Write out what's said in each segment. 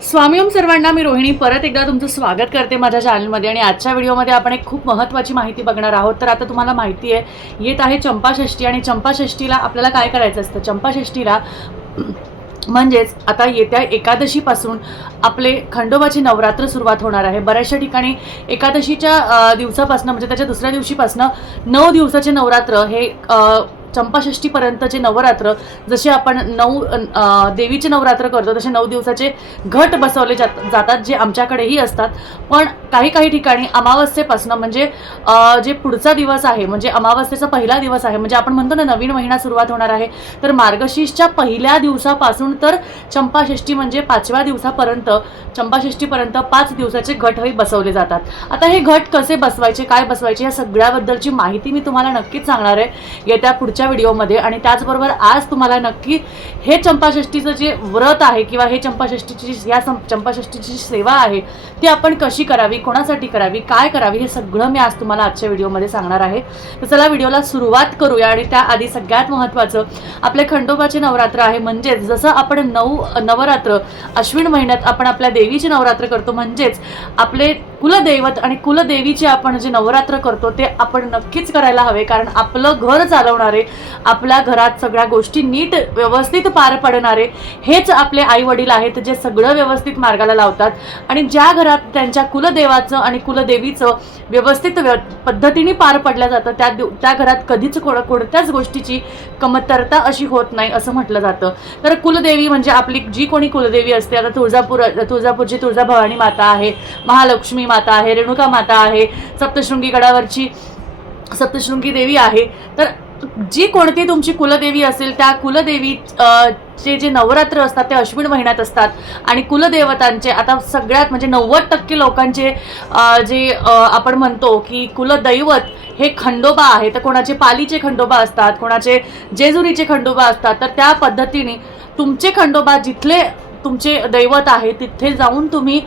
स्वामी ओम सर्वांना मी रोहिणी परत एकदा तुमचं स्वागत करते माझ्या चॅनलमध्ये आणि आजच्या व्हिडिओमध्ये आपण एक खूप महत्त्वाची माहिती बघणार आहोत. तर आता तुम्हाला माहिती आहे येत आहे चंपाषष्ठी आणि चंपाषष्ठीला आपल्याला काय करायचं असतं? चंपाषष्ठीला म्हणजेच आता येत्या एकादशीपासून आपले खंडोबाची नवरात्र सुरुवात होणार आहे. बऱ्याचशा ठिकाणी एकादशीच्या दिवसापासून दिवसापासनं म्हणजे त्याच्या दुसऱ्या दिवशीपासनं नऊ दिवसाचे नवरात्र हे चंपाषष्टीपर्यंतचे नवरात्र जसे आपण नऊ देवीचे नवरात्र करतो तसे नऊ दिवसाचे घट बसवले जात जातात जे आमच्याकडेही असतात. पण काही काही ठिकाणी अमावस्येपासून म्हणजे जे पुढचा दिवस आहे म्हणजे अमावस्येचा पहिला दिवस आहे म्हणजे आपण म्हणतो ना नवीन महिना सुरुवात होणार आहे तर मार्गशीर्षच्या पहिल्या दिवसापासून तर चंपाषष्ठी म्हणजे पाचव्या दिवसापर्यंत चंपाषष्ठीपर्यंत पाच दिवसाचे घटही बसवले जातात. आता हे घट कसे बसवायचे काय बसवायचे या सगळ्याबद्दलची माहिती मी तुम्हाला नक्कीच सांगणार आहे. येत्या पुढच्या व्हिडिओमध्ये. आणि त्याचबरोबर आज तुम्हाला नक्की हे चंपाषष्ठीचं जे व्रत आहे किंवा हे चंपाषष्ठीची जी- या सं- चंपाषष्ठीची जी सेवा आहे ती आपण कशी करावी कोणासाठी करावी काय करावी हे सगळं मी आज तुम्हाला आजच्या व्हिडिओमध्ये सांगणार आहे. तर चला व्हिडिओला सुरुवात करूया आणि त्याआधी सगळ्यात महत्त्वाचं आपले खंडोबाचे नवरात्र आहे. म्हणजेच जसं आपण नऊ नवरात्र अश्विन महिन्यात आपण आपल्या देवीचे नवरात्र करतो म्हणजेच आपले कुलदैवत आणि कुलदेवीचे आपण जे नवरात्र करतो ते आपण नक्कीच करायला हवे कारण आपलं घर चालवणारे आपल्या घरात सगळ्या गोष्टी नीट व्यवस्थित पार पडणारे हेच आपले आई वडील आहेत जे सगळं व्यवस्थित मार्गाला लावतात. आणि ज्या घरात त्यांच्या कुलदेवाचं आणि कुलदेवीचं व्यवस्थित व्य पद्धतीने पार पडलं जातं त्या दिव- त्या घरात कधीच कोण कोणत्याच गोष्टीची कमतरता अशी होत नाही असं म्हटलं जातं. तर कुलदेवी म्हणजे आपली जी कोणी कुलदेवी असते आता तुळजापूर तुळजापूरची तुळजाभवानी माता आहे महालक्ष्मी माता आहे रेणुका माता आहे सप्तशृंगी गडावरची सप्तशृंगी देवी आहे. तर जी कोणती तुमची कुलदेवी असेल त्या कुलदेवी चे जे नवरात्र असतात ते अश्विन महिन्यात असतात. आणि कुलदेवतांचे आता सगळ्यात म्हणजे नव्वद टक्के लोकांचे जे आपण म्हणतो की कुलदैवत हे खंडोबा आहे. तर कोणाचे पालीचे खंडोबा असतात कोणाचे जेजुरीचे खंडोबा असतात. तर त्या पद्धतीने तुमचे खंडोबा जिथले तुमचे दैवत आहे तिथे जाऊन तुम्ही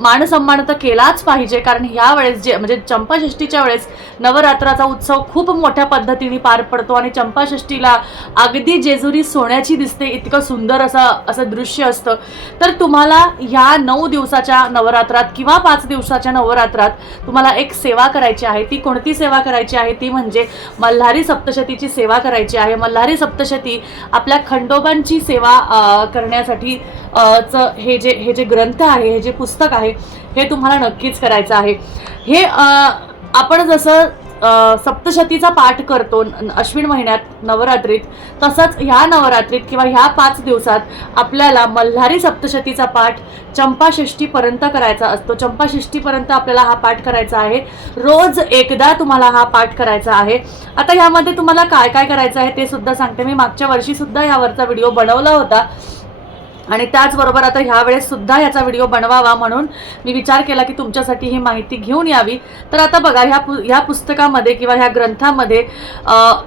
मानसन्मान तर केलाच पाहिजे. कारण ह्या वेळेस जे म्हणजे चंपाषष्टीच्या वेळेस नवरात्राचा उत्सव खूप मोठ्या पद्धतीने पार पडतो आणि चंपाषष्टीला अगदी जेजुरी सोन्याची दिसते. इतकं सुंदर असं असं दृश्य असतं. तर तुम्हाला ह्या नऊ दिवसाच्या नवरात्रात किंवा पाच दिवसाच्या नवरात्रात तुम्हाला एक सेवा करायची आहे. ती कोणती सेवा करायची आहे? ती म्हणजे मल्हारी सप्तशतीची सेवा करायची आहे. मल्हारी सप्तशती आपल्या खंडोबांची सेवा करण्यासाठी चं हे जे हे जे ग्रंथ आहे हे जे पुस्तक आहे हे तुम्हाला नक्कीच करायचं आहे. हे आपण जसं सप्तशतीचा पाठ करतो अश्विन महिन्यात नवरात्रीत तसंच ह्या नवरात्रीत किंवा ह्या पाच दिवसात आपल्याला मल्हारी सप्तशतीचा पाठ चंपाषष्टीपर्यंत करायचा असतो. चंपाषष्टीपर्यंत आपल्याला हा पाठ करायचा आहे. रोज एकदा तुम्हाला हा पाठ करायचा आहे. आता ह्यामध्ये तुम्हाला काय काय करायचं आहे ते सुद्धा सांगते. मी मागच्या वर्षीसुद्धा ह्यावरचा व्हिडिओ बनवला होता. आणि त्याचबरोबर आता ह्या वेळेस सुद्धा याचा व्हिडिओ बनवावा म्हणून मी विचार केला की तुमच्यासाठी ही माहिती घेऊन यावी. तर आता बघा ह्या पु ह्या पुस्तकामध्ये किंवा ह्या ग्रंथामध्ये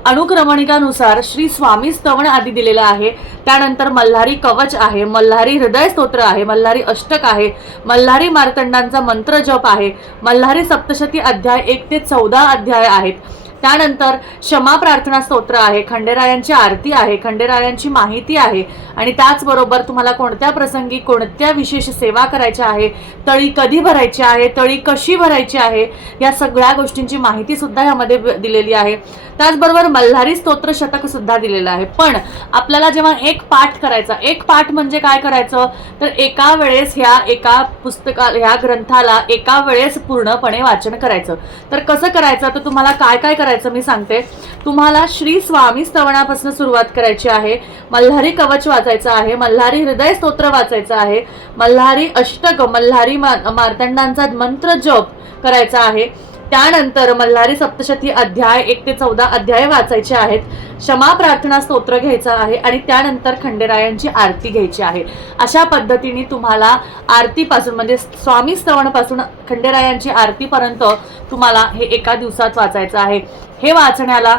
अनुक्रमणिकानुसार श्री स्वामी स्तवण आदी दिलेलं आहे. त्यानंतर मल्हारी कवच आहे मल्हारी हृदय स्तोत्र आहे मल्हारी अष्टक आहे मल्हारी मार्तंडांचा मंत्र जप आहे मल्हारी सप्तशती अध्याय एक ते चौदा अध्याय आहेत. त्यानंतर क्षमा प्रार्थना स्तोत्र आहे खंडेरायांची आरती आहे खंडेरायांची माहिती आहे. आणि त्याचबरोबर तुम्हाला कोणत्या प्रसंगी कोणत्या विशेष सेवा करायच्या आहे तळी कधी भरायची आहे तळी कशी भरायची आहे या सगळ्या गोष्टींची माहिती सुद्धा ह्यामध्ये दिलेली आहे. त्याचबरोबर मल्हारी स्तोत्र शतक सुद्धा दिलेलं आहे. पण आपल्याला जेव्हा एक पाठ करायचा एक पाठ म्हणजे काय करायचं? तर एका वेळेस ह्या एका पुस्तका ह्या ग्रंथाला एका वेळेस पूर्णपणे वाचन करायचं. तर कसं करायचं? तर तुम्हाला काय काय करायचं? मी सांगते. तुम्हाला श्री स्वामी स्तवनापासून सुरुवात करायची आहे. मल्हारी कवच वाचायचं आहे. मल्हारी हृदय स्तोत्र वाचायचं आहे. मल्हारी अष्टक मल्हारी मा- मार्तंडांचा मंत्र जप करायचा आहे. त्यानंतर मल्हारी सप्तशती अध्याय एक ते चौदा अध्याय वाचायचे आहेत. क्षमा प्रार्थना स्तोत्र घ्यायचा आहे आणि त्यानंतर खंडेरायांची आरती घ्यायची आहे. अशा पद्धतीने तुम्हाला आरतीपासून म्हणजे स्वामी स्तवनपासून खंडेरायांची आरतीपर्यंत तुम्हाला हे एका दिवसात वाचायचं आहे. हे वाचण्याला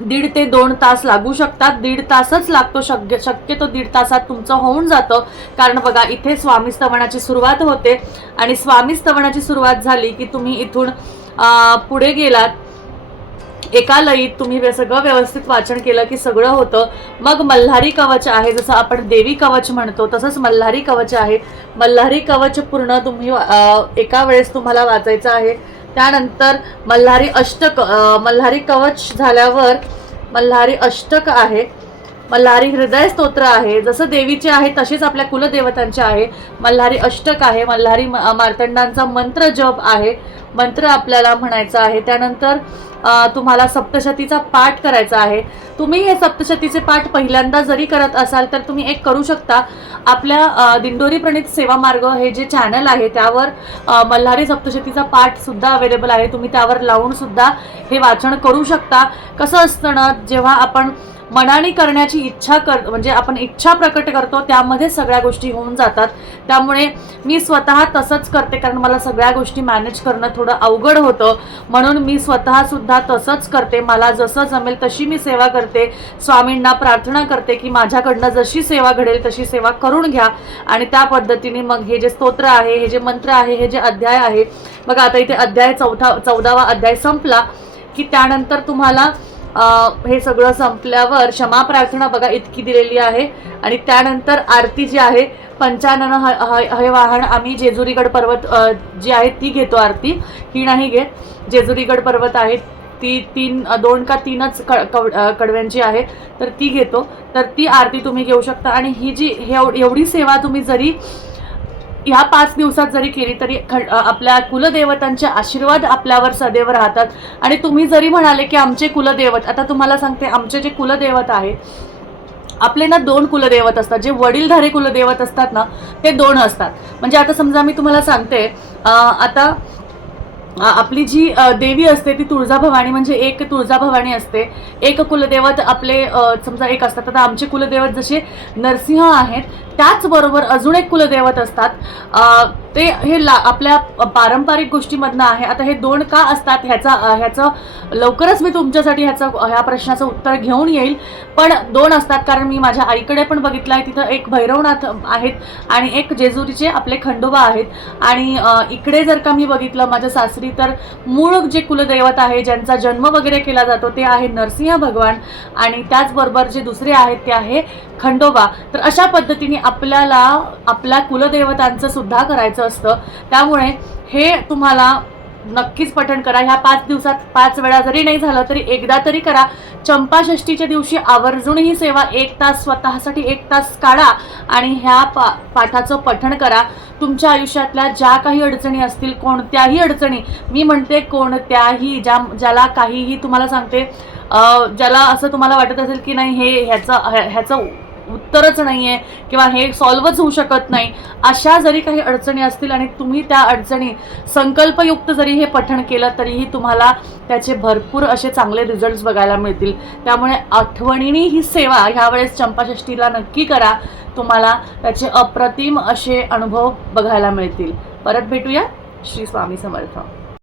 दीड ते दोन तास लागू शकतात. दीड तासच लागतो. शक्य शक्यतो दीड तासात तुमचं होऊन जातं. कारण बघा इथे स्वामी स्तवनाची सुरुवात होते. आणि स्वामी स्तवनाची सुरुवात झाली की तुम्ही इथून पुढे गेलात. एका लईत तुम्ही सगळं व्यवस्थित वाचन केलं की सगळं होतं. मग मल्हारी कवच आहे जसं आपण देवी कवच म्हणतो तसंच मल्हारी कवच आहे. मल्हारी कवच पूर्ण तुम्ही एका वेळेस तुम्हाला वाचायचं आहे. त्यानंतर मल्हारी अष्टक मल्हारी कवच झाल्यावर मल्हारी अष्टक आहे. मल्हारी हृदय स्तोत्र आहे. जसं देवीचे आहे तसेच आपल्या कुलदेवतांचे आहे. मल्हारी अष्टक आहे. मल्हारी म- मार्तंडांचा मंत्र जप आहे. मंत्र आपल्याला म्हणायचा आहे. त्यानंतर तुम्हाला सप्तशतीचा पाठ करायचा आहे. तुम्ही हे सप्तशतीचे पाठ पहिल्यांदा जरी करत असाल तर तुम्ही एक करू शकता. आपल्या दिंडोरी प्रणित सेवा मार्ग हे जे चॅनल आहे त्यावर मल्हारी सप्तशतीचा पाठ सुद्धा अवेलेबल आहे. तुम्ही त्यावर लावून सुद्धा हे वाचन करू शकता. कसं असतं ना जेव्हा आपण मनाने करण्याची इच्छा कर म्हणजे आपण इच्छा प्रकट करतो त्यामध्ये सगळ्या गोष्टी होऊन जातात. त्यामुळे मी स्वतः तसंच करते कारण मला सगळ्या गोष्टी मॅनेज करणं थोडं अवघड होतं. म्हणून मी स्वतः सुद्धा तसंच करते. मला जसं जमेल तशी मी सेवा करते. स्वामींना प्रार्थना करते की माझ्याकडनं जशी सेवा घडेल तशी सेवा करून घ्या. आणि त्या पद्धतीने मग हे जे स्तोत्र आहे हे जे मंत्र आहे हे जे अध्याय आहे बघा आता इथे अध्याय चौथा चौदावा अध्याय संपला की त्यानंतर तुम्हाला हे सगळं संपल्यावर क्षमा प्रार्थना बघा इतकी दिलेली आहे. आणि त्यानंतर आरती जी आहे पंचानन ह- हे वाहन आम्ही जेजुरीगड पर्वत जी आहे ती घेतो आरती. ही नाही घेत. जेजुरीगड पर्वत आहे ती तीन दोन का तीनच कड कव- कडव्यांची आहे तर ती घेतो. तर ती आरती तुम्ही घेऊ शकता. आणि ही जी हे एवढी सेवा तुम्ही जरी ह्या पाच दिवसात जरी केली तरी खंड आपल्या कुलदेवतांचे आशीर्वाद आपल्यावर सदैव राहतात. आणि तुम्ही जरी म्हणाले की आमचे कुलदैवत आता तुम्हाला सांगते आमचे जे कुलदैवत आहे आपले ना दोन कुलदैवत असतात. जे वडीलधारे कुलदैवत असतात ना ते दोन असतात. म्हणजे आता समजा मी तुम्हाला सांगते आता आपली जी देवी असते ती तुळजाभवानी म्हणजे एक तुळजाभवानी असते. एक कुलदैवत आपले समजा एक असतात. आता आमचे कुलदैवत जसे नरसिंह आहेत त्याचबरोबर अजून एक कुलदैवत असतात. ते हे ला आपल्या पारंपरिक गोष्टीमधनं आहे. आता हे दोन का असतात ह्याचा ह्याचं लवकरच मी तुमच्यासाठी ह्याचं ह्या प्रश्नाचं उत्तर घेऊन येईल. पण दोन असतात कारण मी माझ्या आईकडे पण बघितलं आहे तिथं एक भैरवनाथ आहेत आणि एक जेजुरीचे आपले खंडोबा आहेत. आणि इकडे जर का मी बघितलं माझ्या सासरी तर मूळ जे कुलदैवत आहे ज्यांचा जन्म वगैरे केला जातो ते आहे नरसिंह भगवान आणि त्याचबरोबर जे दुसरे आहेत ते आहे खंडोबा. तर अशा पद्धतीने आपल्याला आपल्या कुलदैवतांचं सुद्धा करायचं असतं. त्यामुळे हे तुम्हाला नक्कीच पठण करा. ह्या पाच दिवसात पाच वेळा जरी नाही झालं तरी एकदा तरी करा. चंपाषष्टीच्या दिवशी आवर्जून ही सेवा एक तास स्वतःसाठी एक तास काढा आणि ह्या पा पाठाचं पठण करा. तुमच्या आयुष्यातल्या ज्या काही अडचणी असतील कोणत्याही अडचणी मी म्हणते कोणत्याही ज्या ज्याला काहीही तुम्हाला सांगते ज्याला असं तुम्हाला वाटत असेल की नाही हे ह्याचं ह्याचं उत्तरच नाही आहे किंवा हे सॉल्वच होऊ शकत नाही. अशा जरी काही अडचणी असतील आणि तुम्ही त्या अडचणी संकल्पयुक्त जरी हे पठण केलं तरीही तुम्हाला त्याचे भरपूर असे चांगले रिझल्ट्स बघायला मिळतील. त्यामुळे आठवणीने ही सेवा ह्यावेळेस चंपाषष्टीला नक्की करा. तुम्हाला त्याचे अप्रतिम असे अनुभव बघायला मिळतील. परत भेटूया. श्री स्वामी समर्थ.